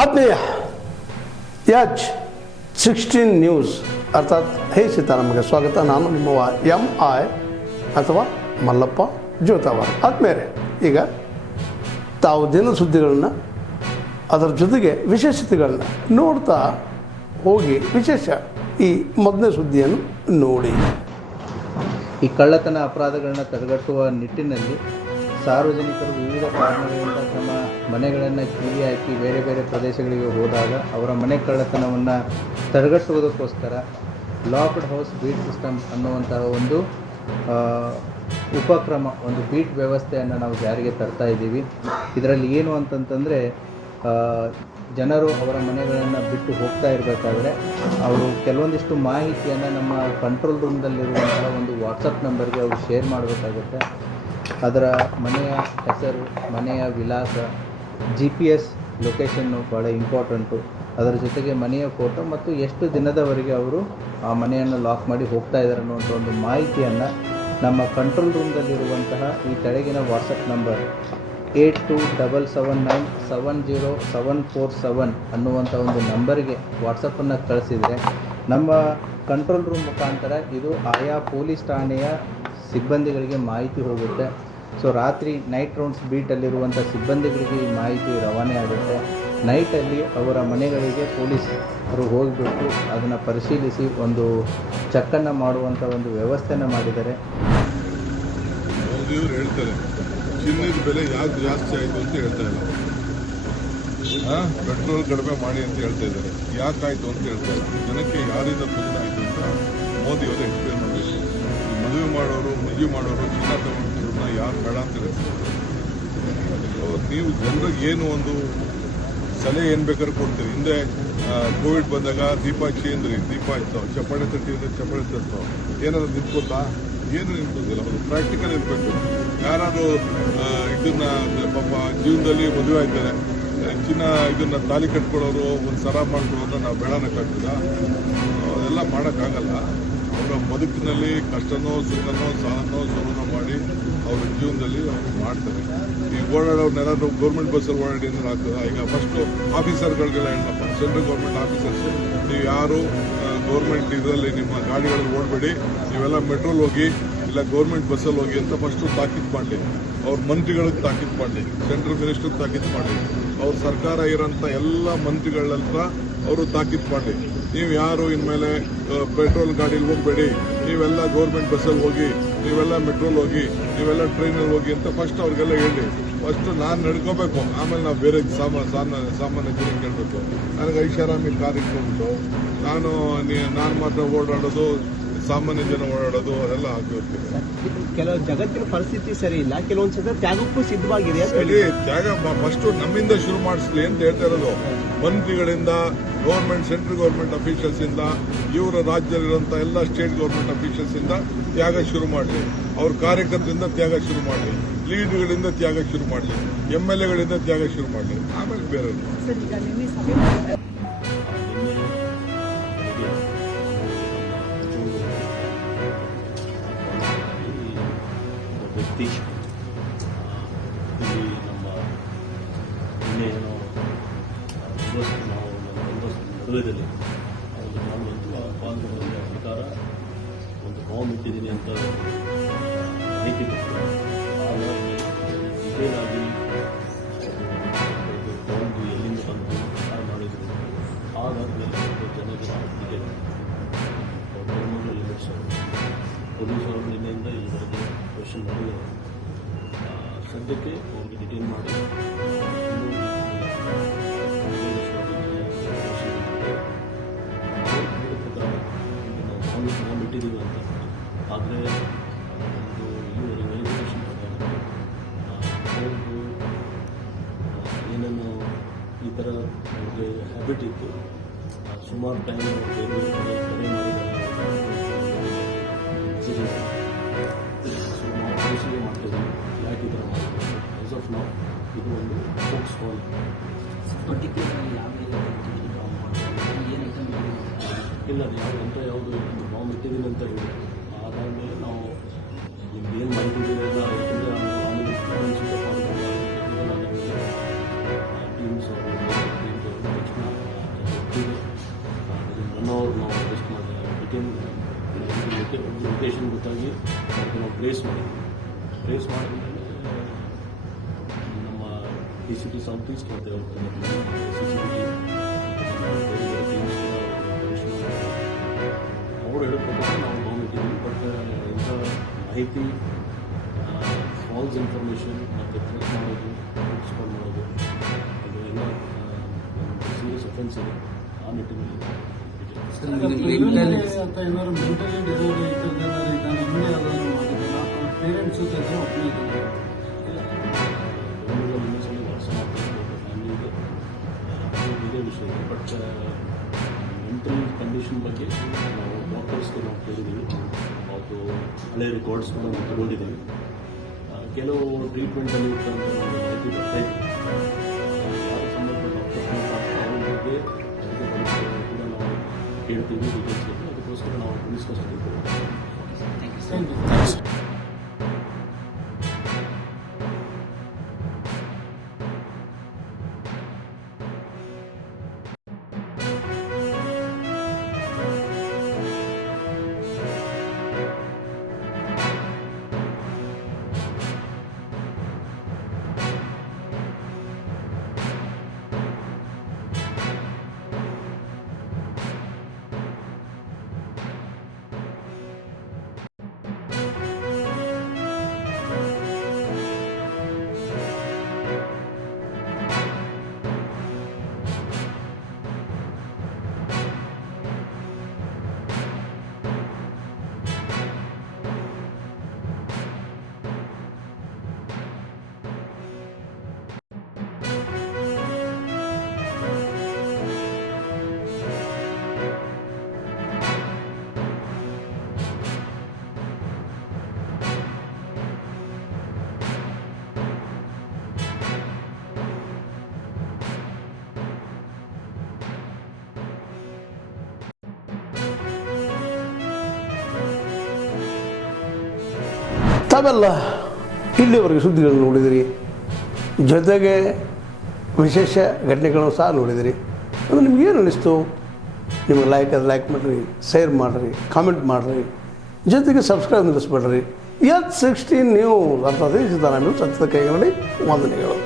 ಆತ್ಮೀಯ H16 news ಅರ್ಥಾತ್ ಹೇ ಸೀತಾರಾಮಗೆ ಸ್ವಾಗತ. ನಾನು ನಿಮ್ಮವ MI ಅಥವಾ ಮಲ್ಲಪ್ಪ ಜೋತಾವಾರ್. ಆದ್ಮೇಲೆ ಈಗ ತಾವು ದಿನ ಸುದ್ದಿಗಳನ್ನು ಅದರ ಜೊತೆಗೆ ವಿಶೇಷತೆಗಳನ್ನ ನೋಡ್ತಾ ಹೋಗಿ ವಿಶೇಷ ಈ ಮೊದಲನೇ ಸುದ್ದಿಯನ್ನು ನೋಡಿ. ಈ ಕಳ್ಳತನ ಅಪರಾಧಗಳನ್ನ ತಡೆಗಟ್ಟುವ ನಿಟ್ಟಿನಲ್ಲಿ ಸಾರ್ವಜನಿಕರು ವಿವಿಧ ಕಾರಣಗಳಿಂದ ತಮ್ಮ ಮನೆಗಳನ್ನು ಕೀಲಿ ಹಾಕಿ ಬೇರೆ ಬೇರೆ ಪ್ರದೇಶಗಳಿಗೆ ಹೋದಾಗ ಅವರ ಮನೆ ಕಳ್ಳತನವನ್ನು ತಡೆಗಟ್ಟುವುದಕ್ಕೋಸ್ಕರ ಲಾಕ್ಡ್ ಹೌಸ್ ಬೀಟ್ ಸಿಸ್ಟಮ್ ಅನ್ನುವಂತಹ ಒಂದು ಉಪಕ್ರಮ, ಒಂದು ಬೀಟ್ ವ್ಯವಸ್ಥೆಯನ್ನು ನಾವು ಜಾರಿಗೆ ತರ್ತಾ ಇದ್ದೀವಿ. ಇದರಲ್ಲಿ ಏನು ಅಂತಂತಂದರೆ, ಜನರು ಅವರ ಮನೆಗಳನ್ನು ಬಿಟ್ಟು ಹೋಗ್ತಾ ಇರಬೇಕಾದ್ರೆ ಅವರು ಕೆಲವೊಂದಿಷ್ಟು ಮಾಹಿತಿಯನ್ನು ನಮ್ಮ ಕಂಟ್ರೋಲ್ ರೂಮ್ದಲ್ಲಿರುವಂತಹ ಒಂದು ವಾಟ್ಸಪ್ ನಂಬರ್ಗೆ ಅವರು ಶೇರ್ ಮಾಡಬೇಕಾಗುತ್ತೆ. ಅದರ ಮನೆಯ ಹೆಸರು, ಮನೆಯ ವಿಳಾಸ, GPS ಲೊಕೇಶನ್ನು ಭಾಳ ಇಂಪಾರ್ಟೆಂಟು. ಅದರ ಜೊತೆಗೆ ಮನೆಯ ಫೋಟೋ ಮತ್ತು ಎಷ್ಟು ದಿನದವರೆಗೆ ಅವರು ಆ ಮನೆಯನ್ನು ಲಾಕ್ ಮಾಡಿ ಹೋಗ್ತಾ ಇದ್ದಾರೆ ಅನ್ನುವಂಥ ಒಂದು ಮಾಹಿತಿಯನ್ನು ನಮ್ಮ ಕಂಟ್ರೋಲ್ ರೂಮ್ದಲ್ಲಿರುವಂತಹ ಈ ಕೆಳಗಿನ ವಾಟ್ಸಪ್ ನಂಬರ್ 8277970747 ಅನ್ನುವಂಥ ಒಂದು ನಂಬರ್ಗೆ ವಾಟ್ಸಪ್ಪನ್ನು ಕಳಿಸಿದರೆ ನಮ್ಮ ಕಂಟ್ರೋಲ್ ರೂಮ್ ಮುಖಾಂತರ ಇದು ಆಯಾ ಪೊಲೀಸ್ ಠಾಣೆಯ ಸಿಬ್ಬಂದಿಗಳಿಗೆ ಮಾಹಿತಿ ಹೋಗುತ್ತೆ. ಸೊ ರಾತ್ರಿ ನೈಟ್ ರೌಂಡ್ಸ್ ಬೀಟಲ್ಲಿರುವಂಥ ಸಿಬ್ಬಂದಿಗಳಿಗೆ ಈ ಮಾಹಿತಿ ರವಾನೆ ಆಗುತ್ತೆ. ನೈಟಲ್ಲಿ ಅವರ ಮನೆಗಳಿಗೆ ಪೊಲೀಸರು ಹೋಗಿಬಿಟ್ಟು ಅದನ್ನು ಪರಿಶೀಲಿಸಿ ಒಂದು ಚೆಕ್ಕನ್ನು ಮಾಡುವಂಥ ಒಂದು ವ್ಯವಸ್ಥೆಯನ್ನು ಮಾಡಿದ್ದಾರೆ. ಮೋದಿಯವರು ಹೇಳ್ತಾರೆ ಚಿನ್ನದ ಬೆಲೆ ಯಾಕೆ ಜಾಸ್ತಿ ಆಯಿತು ಅಂತ ಹೇಳ್ತಾ ಇಲ್ಲ, ಪೆಟ್ರೋಲ್ ಕಡಿಮೆ ಮಾಡಿ ಅಂತ ಹೇಳ್ತಾ ಇದ್ದಾರೆ. ಯಾಕಾಯಿತು ಅಂತ ಹೇಳ್ತಾ ಇಲ್ಲ. ಜನಕ್ಕೆ ಯಾರಿಂದ ತೊಂದರೆ ಆಯಿತು ಅಂತ ಮೋದಿಯವರು ಎಕ್ಸ್ಪ್ಲೇನ್ ಮಾಡಬೇಕು. ಮದುವೆ ಮಾಡೋರು, ಚಿನ್ನ ತಗೊಂಡಿರೋದನ್ನ ಯಾರು ಬೇಡ ಅಂತ ಹೇಳ್ತಾರೆ. ನೀವು ಜನರಿಗೆ ಏನು ಒಂದು ಸಲಹೆ ಏನು ಬೇಕಾದ್ರೂ ಕೊಡ್ತೀರಿ. ಹಿಂದೆ ಕೋವಿಡ್ ಬಂದಾಗ ದೀಪ ಹಚ್ಚಿ ಅಂದ್ರಿ, ದೀಪ ಆಯ್ತು. ಚಪ್ಪಾಳೆ ತಟ್ಟಿ ಅಂದ್ರೆ ಚಪ್ಪಾಳೆ ತರ್ತಾವ. ಏನಾದ್ರು ನಿಂತ್ಕೊತಾ? ಏನು ನಿಂತ್ಕೋದಿಲ್ಲ. ಅದು ಪ್ರಾಕ್ಟಿಕಲ್ ಇರಬೇಕು. ಯಾರಾದ್ರು ಇದನ್ನ ಪಾಪ ಜೀವನದಲ್ಲಿ ಮದುವೆ ಆಯ್ತಾರೆ, ಚಿನ್ನ ಇದನ್ನ ತಾಲಿ ಕಟ್ಕೊಳ್ಳೋರು, ಒಂದು ಸರ ಮಾಡ್ಕೊಳ್ಳೋದನ್ನ ನಾವು ಬೇಡನಕ್ಕಾಗ್ತದ? ಅದೆಲ್ಲ ಮಾಡೋಕ್ಕಾಗಲ್ಲ. ಅವರ ಬದುಕಿನಲ್ಲಿ ಕಷ್ಟನೋ ಸುಖನೋ ಸಾಲನೋ ಸೋಲನೋ ಮಾಡಿ ಅವ್ರ ಜೀವನದಲ್ಲಿ ಅವರು ಮಾಡ್ತಾರೆ. ಈ ಓಡಾಡೋರ್ನೆಲ್ಲಾದ್ರೂ ಗೌರ್ಮೆಂಟ್ ಬಸ್ಸಲ್ಲಿ ಓಡಾಡಿ ಅಂದ್ರೆ ಆಗ್ತದ? ಈಗ ಫಸ್ಟು ಆಫೀಸರ್ಗಳಿಗೆಲ್ಲ ಹೇಳಪ್ಪ, ಸೆಂಟ್ರಲ್ ಗೌರ್ಮೆಂಟ್ ಆಫೀಸರ್ಸು, ನೀವು ಯಾರು ಗೌರ್ಮೆಂಟ್ ಇದರಲ್ಲಿ ನಿಮ್ಮ ಗಾಡಿಗಳಲ್ಲಿ ಓಡಬೇಡಿ, ನೀವೆಲ್ಲ ಮೆಟ್ರೋಲ್ ಹೋಗಿ ಇಲ್ಲ ಗೌರ್ಮೆಂಟ್ ಬಸ್ಸಲ್ಲಿ ಹೋಗಿ ಅಂತ ಫಸ್ಟು ತಾಕೀತು ಮಾಡಲಿ. ಅವ್ರ ಮಂತ್ರಿಗಳಿಗೆ ತಾಕೀತು ಮಾಡಲಿ, ಸೆಂಟ್ರಲ್ ಮಿನಿಸ್ಟರ್ ತಾಕೀತು ಮಾಡಲಿ, ಅವ್ರ ಸರ್ಕಾರ ಇರೋಂಥ ಎಲ್ಲ ಮಂತ್ರಿಗಳಂತ ಅವರು ತಾಕೀತು ಮಾಡಲಿ. ನೀವು ಯಾರು ಇನ್ಮೇಲೆ ಪೆಟ್ರೋಲ್ ಗಾಡೀಲಿ ಹೋಗಬೇಡಿ, ನೀವೆಲ್ಲ ಗೌರ್ಮೆಂಟ್ ಬಸ್ಸಲ್ಲಿ ಹೋಗಿ, ನೀವೆಲ್ಲ ಮೆಟ್ರೋಲ್ ಹೋಗಿ, ನೀವೆಲ್ಲ ಟ್ರೈನಲ್ಲಿ ಹೋಗಿ ಅಂತ ಫಸ್ಟ್ ಅವ್ರಿಗೆಲ್ಲ ಹೇಳಿ. ಫಸ್ಟು ನಾನು ನಡ್ಕೋಬೇಕು, ಆಮೇಲೆ ನಾವು ಬೇರೆ ಸಾಮಾನ್ಯ ಜನ ಕೇಳಬೇಕು. ನನಗೆ ಐಷಾರಾಮಿ ಕಾರ್ ಇಟ್ಕೊಂಡ್ಬಿಟ್ಟು ನಾನು ಮಾತ್ರ ಓಡಾಡೋದು, ಸಾಮಾನ್ಯ ಜನ ಓಡಾಡೋದು ಅದೆಲ್ಲ ಆಗಿರ್ತೀವಿ. ಕೆಲವು ಜಗತ್ತಿನ ಪರಿಸ್ಥಿತಿ ಸರಿ ಇಲ್ಲ, ಕೆಲವೊಂದು ಸಲ ತ್ಯಾಗಕ್ಕೂ ಸಿದ್ಧವಾಗಿದೆ. ಸರಿ, ತ್ಯಾಗ ಫಸ್ಟು ನಮ್ಮಿಂದ ಶುರು ಮಾಡಿಸ್ಲಿ ಅಂತ ಹೇಳ್ತಾ ಇರೋದು. ಮಂತ್ರಿಗಳಿಂದ, ಗೌರ್ಮೆಂಟ್, ಸೆಂಟ್ರಲ್ ಗೌರ್ಮೆಂಟ್ ಅಫಿಷಿಯಲ್ಸ್ ಇಂದ, ಇವರ ರಾಜ್ಯದಲ್ಲಿರುವಂಥ ಎಲ್ಲ ಸ್ಟೇಟ್ ಗೌರ್ಮೆಂಟ್ ಅಫಿಷಿಯಲ್ಸ್ ಇಂದ ತ್ಯಾಗ ಶುರು ಮಾಡಲಿ. ಅವ್ರ ಕಾರ್ಯಕರ್ತರಿಂದ ತ್ಯಾಗ ಶುರು ಮಾಡಲಿ, ಲೀಡ್ಗಳಿಂದ ತ್ಯಾಗ ಶುರು ಮಾಡಲಿ, MLAಗಳಿಂದ ತ್ಯಾಗ ಶುರು ಮಾಡಲಿ, ಆಮೇಲೆ ಬೇರೆ. ವ್ಯಕ್ತಿ ಇಲ್ಲಿ ನಮ್ಮ ಇನ್ನೇನು ನಾವು ನಡುವೆದಲ್ಲಿ ಒಂದು ನಾನಂತೂ ಪಾಲ್ಗೊಳ್ಳುವ ಅಧಿಕಾರ ಒಂದು ಬಾಂಬ್ ಇಟ್ಟಿದ್ದೀನಿ ಅಂತ ಮಾಹಿತಿ ಕೊಟ್ಟರು. ಡಿಟೇಲ್ ಆಗಿ ಬಾಂಬ್ ಎಲ್ಲಿಂದ ಬಂದು ಯಾರು ಮಾಡಿದ್ರು, ಆದಾದ್ಮೇಲೆ ಜನರಿಗೆ ಲಿಮಿಟ್ಸ್ ಪೊಲೀಸರು ನಿನ್ನೆಯಿಂದ ಇಲ್ಲಿವರೆಗೆ ಕ್ವಶನ್ ಮಾಡಿದ್ದಾರೆ. ಸದ್ಯಕ್ಕೆ ಅವ್ರಿಗೆ ಡಿಟೇಲ್ ಮಾಡಿ ನಾವು ಇಟ್ಟಿದ್ದೀವಿ ಅಂತ. ಆದರೆ ಒಂದು ಇಲ್ಲಿವರೆಗೆ ವೆರಿಫಿಕೇಷನ್ ಪ್ರಕಾರ ಅವ್ರದ್ದು ಏನೇನು ಈ ಥರ ಅವ್ರಿಗೆ ಹ್ಯಾಬಿಟ್ ಇತ್ತು, ಸುಮಾರು ಟೈಮ್ ಬೇರೆ ಬೇರೆ ಕಡೆ ಮಾಡಿದ್ದಾರೆ. ಸೊ ನಾವು ಪರಿಶೀಲನೆ ಮಾಡ್ತಿದ್ದೀವಿ ಯಾಕೆ ಈ ಥರ ಮಾಡಿದ್ದೀವಿ. ಆಸ್ ಆಫ್ ನಾವು ಇದು ಒಂದು ಫೋಕ್ಸ್ ಕಾಲ್. ಇಲ್ಲ, ಅದು ಯಾವುದು ಒಂದು ಬಾಂಬ್ ಇಟ್ಟಿದ್ದೀನಿ ಅಂತ ಹೇಳಿ ಅದಾದಮೇಲೆ ನಾವು ನಿಮ್ಗೆ ಏನು ಮಾಹಿತಿ ಇದೆ ಎಲ್ಲ ಯಾಕೆಂದರೆ ಆಮೇಲೆ ಟೀಮ್ಸ್ ಅವರು ಲೊಕೇಶನ್ ಗೊತ್ತಾಗಿ ಅದಕ್ಕೆ ನಾವು ಟ್ರೇಸ್ ಮಾಡಿದ್ವಿ. ಟ್ರೇಸ್ ಮಾಡಿದ್ಮೇಲೆ ನಮ್ಮ DCP ಸೌತ್ ಈಸ್ಟ್ ಮತ್ತು CCTV ಅವರು ಹೇಳೋ ಪ್ರಕಾರ ನಾವು ಬಂದಿದ್ದೀವಿ. ಬಟ್ ಇಂಥ ಮಾಹಿತಿ ಫಾಲ್ಸ್ ಇನ್ಫಾರ್ಮೇಷನ್ ಮತ್ತು ಥ್ರೆಟ್ ಮಾಡೋದು, ರೆಸ್ಪಾಂಡ್ ಮಾಡೋದು ಅದೆಲ್ಲ ಸೀರಿಯಸ್ ಅಫೆನ್ಸ್ ಇದೆ. ಆ ನಿಟ್ಟಿನಲ್ಲಿ ಅಂತ ಏನಾದ್ರು ಮೆಂಟಲಿ ಡಿಸೋರ್ಡರ್ ಇದ್ದಾನೆ ಹಿಂದೆ ಅದನ್ನು ಮಾಡಿದ್ದಾನೆ ಪೇರೆಂಟ್ಸ್ ಜೊತೆ ಒಪ್ಪಿಗೆ ಇಲ್ಲ ಬೆಂಗಳೂರಲ್ಲಿ ಇನ್ನೊಂದ್ಸಲ ವಾಟ್ಸ್ ಮಾಡ್ತಿರ್ಬೋದು ಫ್ಯಾಮಿಲಿಗೆ ಬೇರೆ ವಿಷಯ ಇದೆ. ಬಟ್ ಮೆಂಟಲ್ ಕಂಡೀಷನ್ ಬಗ್ಗೆ ನಾವು ಡಾಕ್ಟರ್ಸ್ಗೆ ನಾವು ಕೇಳಿದ್ದೀವಿ. ಅವತ್ತು ಹಳೆ ರೆಕಾರ್ಡ್ಸ್ನ ನಾವು ತಗೊಂಡಿದ್ದೀವಿ. ಕೆಲವು ಟ್ರೀಟ್ಮೆಂಟಲ್ಲಿ ಇರ್ತಂತ ನಮಗೆ ಮಾಹಿತಿ ಬರ್ತಾ ಇತ್ತು. ಯಾರು ಸಂಬಂಧಪಟ್ಟ ಡಾಕ್ಟರ್ಸ್ ಅವ್ರ ಬಗ್ಗೆ ಕೂಡ ನಾವು ಕೇಳ್ತೀವಿ, ಡೀಟೇಲ್ಸ್ ಕೇಳ್ತೀವಿ. ಅದಕ್ಕೋಸ್ಕರ ನಾವು ಪೊಲೀಸ್ ಕಸ್ಟಡಿ ತಾವೆಲ್ಲ ಇಲ್ಲಿವರೆಗೆ ಸುದ್ದಿಗಳನ್ನು ನೋಡಿದಿರಿ, ಜೊತೆಗೆ ವಿಶೇಷ ಘಟನೆಗಳನ್ನು ಸಹ ನೋಡಿದಿರಿ. ಅದು ನಿಮ್ಗೇನು ಅನ್ನಿಸ್ತು? ನಿಮಗೆ ಲೈಕ್ ಮಾಡಿರಿ, ಶೇರ್ ಮಾಡಿರಿ, ಕಾಮೆಂಟ್ ಮಾಡಿರಿ, ಜೊತೆಗೆ ಸಬ್ಸ್ಕ್ರೈಬ್ ನಿಲ್ಲಿಸ್ಬೇಡ್ರಿ. H16 ನ್ಯೂಸ್ ಅರ್ಥಾತ್ ಸತ್ಯದ ಕೈಗನ್ನಡಿ ವಂದನೆಗಳು.